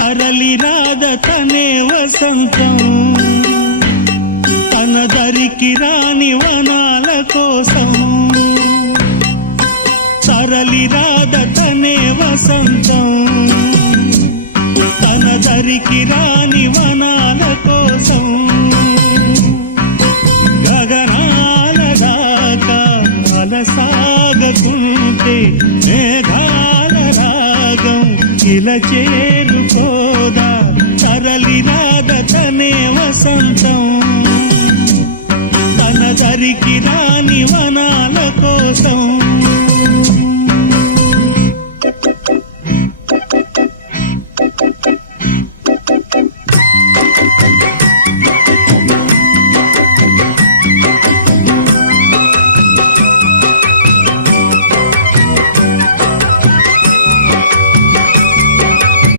తరలి రాద తనే వసంతం తన దరికి రాని వనాల కోసం తరలి రాద తనే వసంతం తన దరికి రాని వనాల కోసం గగనాల దాకా అలసాగకుంటే మేఘాల రాగం ఇలా చేరుకోదా తరలి రాద తనే వసంతం తన దరికి రాని వనాల కోసం